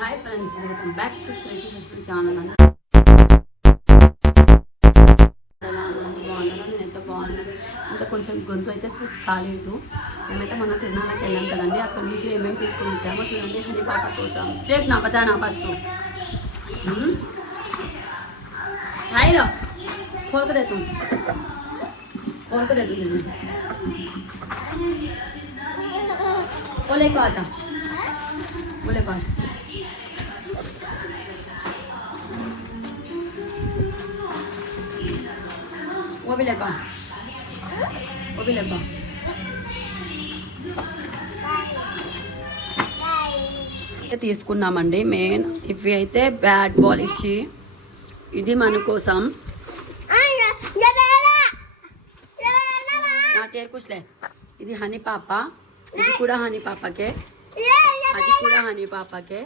Hi friends, welcome back to crazy Harshal channel. ఎలా ఉన్నాను? బాగున్నాను. నేనైతే బాగున్నాను. ఇంకా కొంచెం గొంతు అయితే సెట్ కాలేదు. మేమైతే మొన్న తిరునాళ్ళకి వెళ్ళాం కదండి, అక్కడ నుంచి ఏమేమి తీసుకొని వచ్చామో చూడండి. హనీ పాప కోసం టేక్ నా బతానా ఫస్ట్ హాయిలో खोल तुम खोल कर दे तुझे बोले को आजा बोले को आजा वो भी लेगा वो भी लेगा తీసుకున్నామండి. మెయిన్ ఇవి అయితే బ్యాడ్ పాలిష్, ఇది మన కోసం. చేరుకులే, ఇది హనీ పాప, ఇది కూడా హనీ పాపకే, అది కూడా హనీ పాపకే.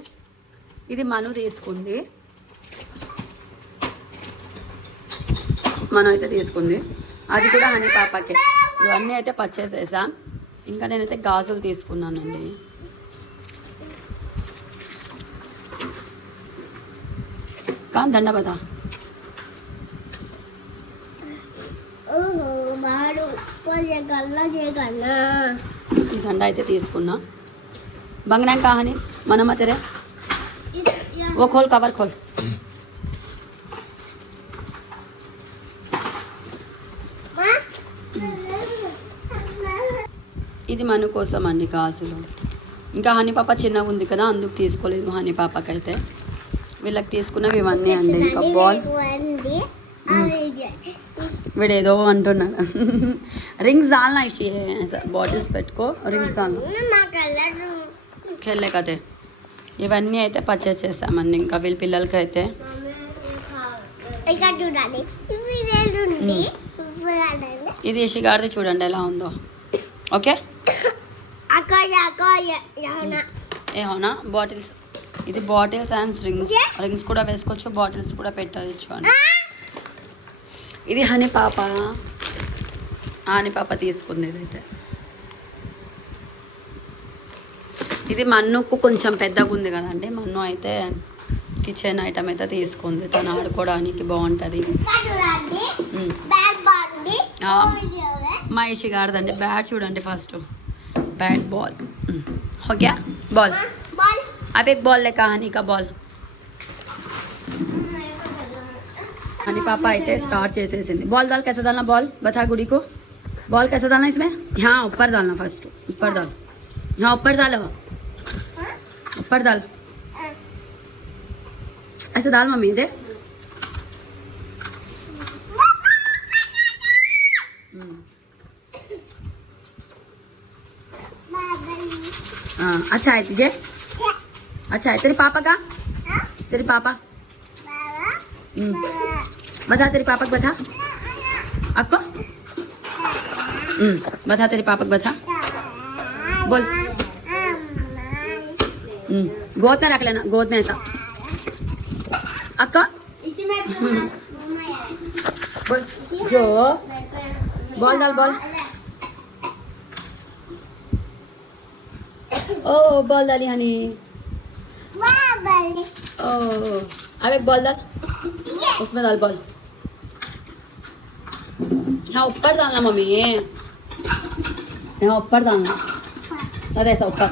ఇది మను తీసుకుంది, మనం అయితే తీసుకుంది, అది కూడా హనీ పాపకే. ఇవన్నీ అయితే పర్చేస్ చేసాం. ఇంకా నేనైతే గాజులు తీసుకున్నానండి. కాన్ దండ బతా ఈ దండ అయితే తీసుకున్నా. బంగనా కహాని మనమ్మ తెరే ఓ ఖోల్ కవర్ ఖోల్. ఇది మన కోసం అండి గాజులు. ఇంకా హనీ పాప చిన్నగా ఉంది కదా, అందుకు తీసుకోలేదు. హనీ పాపకైతే వీళ్ళకి తీసుకున్నవి ఇవన్నీ అండి. ఇంకా బాల్ వీడేదో అంటున్నాడు. రింగ్స్ దాల్నా ఇషి బాటిల్స్ పెట్టుకో, రింగ్స్ దాల్నా ఖెల్లే కదే. ఇవన్నీ అయితే పర్చేస్ చేస్తామండి. ఇంకా వీళ్ళ పిల్లలకి అయితే ఇది ఇషిగాడిది చూడండి ఎలా ఉందో. ఓకే ఏ హోనా బాటిల్స్, ఇది బాటిల్స్ అండ్ రింగ్స్ కూడా వేసుకోవచ్చు, బాటిల్స్ కూడా పెట్టవచ్చు అని. ఇది హనీ పాప తీసుకుంది. ఇదైతే ఇది మన్నుకు కొంచెం పెద్దగా ఉంది కదండి. మన్ను అయితే కిచెన్ ఐటమ్ అయితే తీసుకుంది, తను ఆడుకోవడానికి బాగుంటుంది. మా ఇషి గారిదండి బ్యాట్ చూడండి. ఫస్ట్ बैट बॉल हो गया. बॉल अब एक बॉल लेकर हनी का बॉल. हनी पापा అయితే స్టార్ట్ చేసేసింది. बॉल डाल, कैसे डालना बॉल बता गुड़ी को. बॉल कैसे डालना इसमें, यहाँ ऊपर डालना, फर्स्ट ऊपर डाल, यहाँ ऊपर डालो, ऊपर डाल, ऐसे डाल मम्मी दे. हाँ अच्छा है तुझे, अच्छा है. तेरे पापा का, तेरे पापा बता, तेरे पापा को बता, आपको बता, तेरे पापा को बता, बोल. गोद में रख लेना, गोद में ऐसा. अक्का बोल, जो बॉल डाल, बॉल. ओ बॉल डाली हनी. ओ अब एक बॉल डाल, उसमें डाल बॉल. यहाँ ऊपर डालना मम्मी, यहाँ ऊपर डालना. अरे ऐसा ऊपर,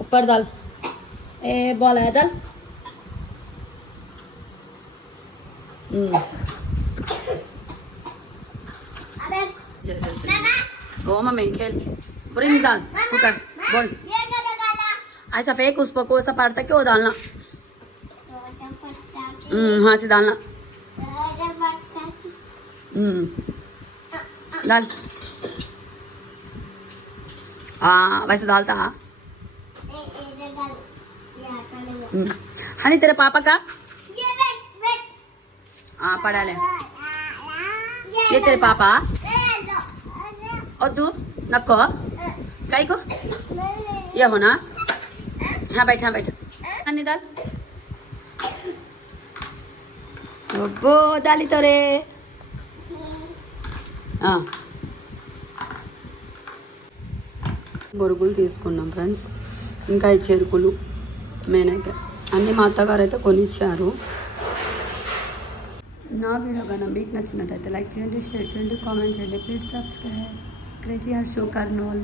ऊपर डाल. ए बॉल आया डाल. ओ मम्मी खेल, रिंग डाल, पकड़ बॉल. ऐसा फेंक उसको, को ऐसा पड़ता क्यों डालना. हाँ से डालना. डाल. हाँ वैसे डालता. हनी तेरे पापा का, हाँ पढ़ा ले. ये तेरे पापा और तू नको कई को ये होना. हाँ बैठ, हाँ बैठ. हनी डाल. अब्बो डाली तो रे. हाँ బొరుగులు తీసుకున్నాం ఫ్రెండ్స్, ఇంకా ఈ చెరుకులు మెయిన్ అయితే అన్నీ మా అత్తగారు అయితే కొనిచ్చారు. నా వీడియో కన్నా మీకు నచ్చినట్టయితే లైక్ చేయండి, షేర్ చేయండి, కామెంట్ చేయండి. Please subscribe. క్రేజీ హర్షో కర్నూల్.